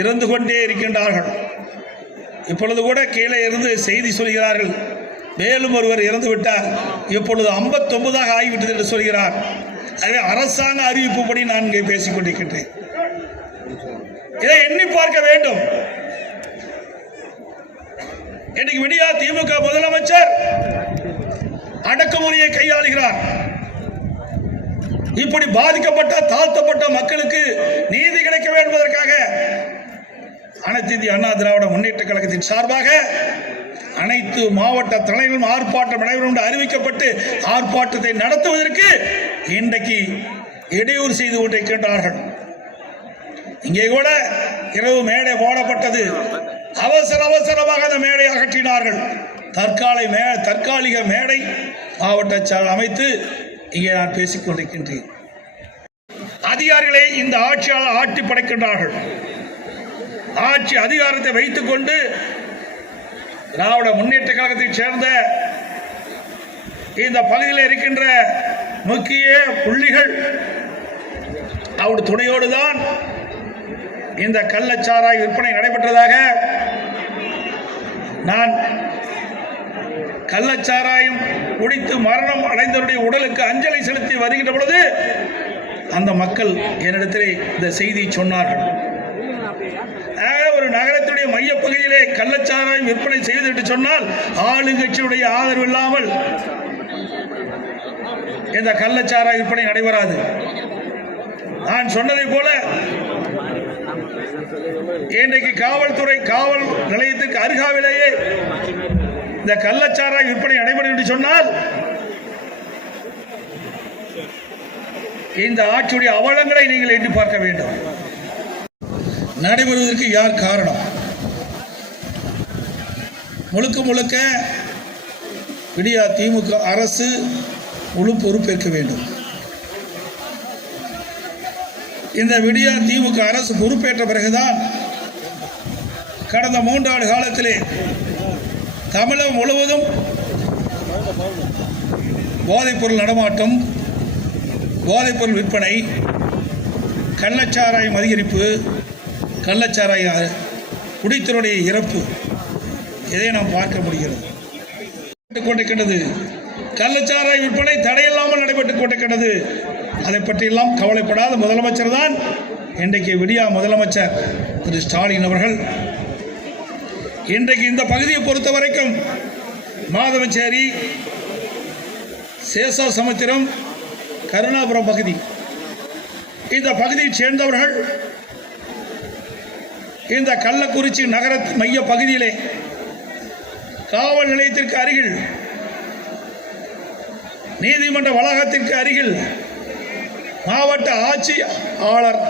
இறந்து கொண்டே இருக்கின்றார்கள். இப்பொழுது கூட கீழே இருந்து செய்தி சொல்கிறார்கள், மேலும் ஒருவர் இறந்து விட்டார், இப்பொழுது 59 ஆகிவிட்டது என்று சொல்கிறார். அதே அரசாங்க அறிவிப்புப்படி நான் இங்கே பேசிக் கொண்டிருக்கின்றேன். இதை எண்ணி பார்க்க வேண்டும். இன்னைக்கு விடியா திமுக முதலமைச்சர் அடக்குமுறையை கையாளுகிறார். இப்படி பாதிக்கப்பட்ட தாழ்த்தப்பட்ட மக்களுக்கு நீதி கிடைக்க வேண்டும் என்பதற்காக அனைத்து இந்திய அண்ணா திராவிட முன்னேற்ற கழகத்தின் சார்பாக அனைத்து மாவட்ட தலைவர்களும் ஆர்ப்பாட்டம் நடைபெறும் என்று அறிவிக்கப்பட்டு ஆர்ப்பாட்டத்தை நடத்துவதற்கு இன்றைக்கு இடையூறு செய்து கொண்டிருக்கின்றார்கள். இங்கே கூட இரவு மேடை போடப்பட்டது, அவசரமாக அந்த மேடை அகற்றினார்கள். தற்காலிக மேடை மாவட்ட செயலர் அமைத்து இங்கே நான் பேசிக் கொண்டிருக்கின்றேன். அதிகாரிகளை இந்த ஆட்சியாளர் ஆட்டி படைக்கின்றார்கள். ஆட்சி அதிகாரத்தை வைத்துக் கொண்டு திராவிட முன்னேற்ற கழகத்தைச் சேர்ந்த இந்த பகுதியில் இருக்கின்ற முக்கிய புள்ளிகள் அவருடைய துணையோடு தான் இந்த கள்ளச்சாராய விற்பனை நடைபெற்றதாக நான் கள்ளச்சாராயம் குடித்து மரணம் அடைந்தவருடைய உடலுக்கு அஞ்சலி செலுத்தி வருகின்ற பொழுது அந்த மக்கள் என்னிடத்திலே இந்த செய்தியை சொன்னார்கள். ஒரு நகரத்துடைய மையப்பகுதியிலே கள்ளச்சாராயம் விற்பனை செய்து என்று சொன்னால் ஆளுங்கட்சியுடைய ஆதரவு இல்லாமல் இந்த கள்ளச்சாராய விற்பனை நடைபெறாது. நான் சொன்னதை போல இன்றைக்கு காவல்துறை காவல் நிலையத்திற்கு அருகாவிலேயே இந்த கள்ளச்சாராய விற்பனை நடைபெறும் என்று சொன்னால் இந்த ஆட்சியுடைய அவலங்களை நீங்கள் எண்ணி பார்க்க வேண்டும். நடைபெறுவதற்கு யார் காரணம்? முழுக்க விடியா திமுக அரசு முழு பொறுப்பேற்க வேண்டும். இந்த விடியா திமுக அரசு பொறுப்பேற்ற பிறகுதான் கடந்த 3 ஆண்டு காலத்திலே தமிழகம் முழுவதும் போதைப்பொருள் நடமாட்டம், போதைப்பொருள் விற்பனை, கள்ளச்சாராயம் அதிகரிப்பு, கள்ளச்சாராய குடித்தருடைய இறப்பு, இதை நாம் பார்க்க முடிகிறது. கொண்டிருக்கின்றது கள்ளச்சாராய விற்பனை தடையில்லாமல் நடைபெற்றுக் கொண்டிருக்கின்றது. அதை பற்றியெல்லாம் கவலைப்படாத முதலமைச்சர் தான் இன்றைக்கு விடியா முதலமைச்சர் திரு ஸ்டாலின் அவர்கள். இன்றைக்கு இந்த பகுதியை பொறுத்த வரைக்கும் மாதவச்சேரி, சேஷாசமுத்திரம், கருணாபுரம் பகுதி, இந்த பகுதியைச் சேர்ந்தவர்கள் இந்த கள்ளக்குறிச்சி நகர மைய பகுதியிலே காவல் நிலையத்திற்கு அருகில், நீதிமன்ற வளாகத்திற்கு அருகில், மாவட்ட ஆட்சியாளர்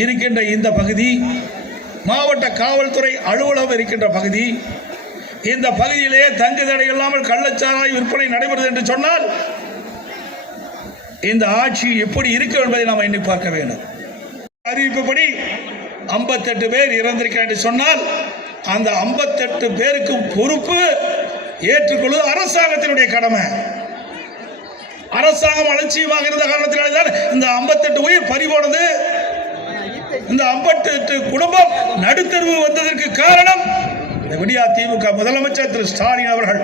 இருக்கின்ற இந்த பகுதி, மாவட்ட காவல்துறை அலுவலகம் இருக்கின்ற பகுதி, இந்த பகுதியிலே தங்கு தடை இல்லாமல் கள்ளச்சாராய விற்பனை நடைபெறுகிறது என்று சொன்னால் இந்த ஆட்சி எப்படி இருக்கும் என்பதை நாம் எண்ணி பார்க்க வேண்டும். அறிவிப்புப்படி 58 பேர் இறந்திருக்கிறார் என்று சொன்னால் அந்த 58 பேருக்கும் பொறுப்பு ஏற்றுக்கொள்வது அரசாங்கத்தினுடைய கடமை. அரசாங்கம் அலட்சியமாக இருந்த காரணத்தினால்தான் இந்த 58 உயிர் பறிபோனது. இந்த 58 குடும்பம் நடுத்தருவு வந்ததற்கு காரணம் இந்த விடியா திமுக முதலமைச்சர் திரு ஸ்டாலின் அவர்கள்.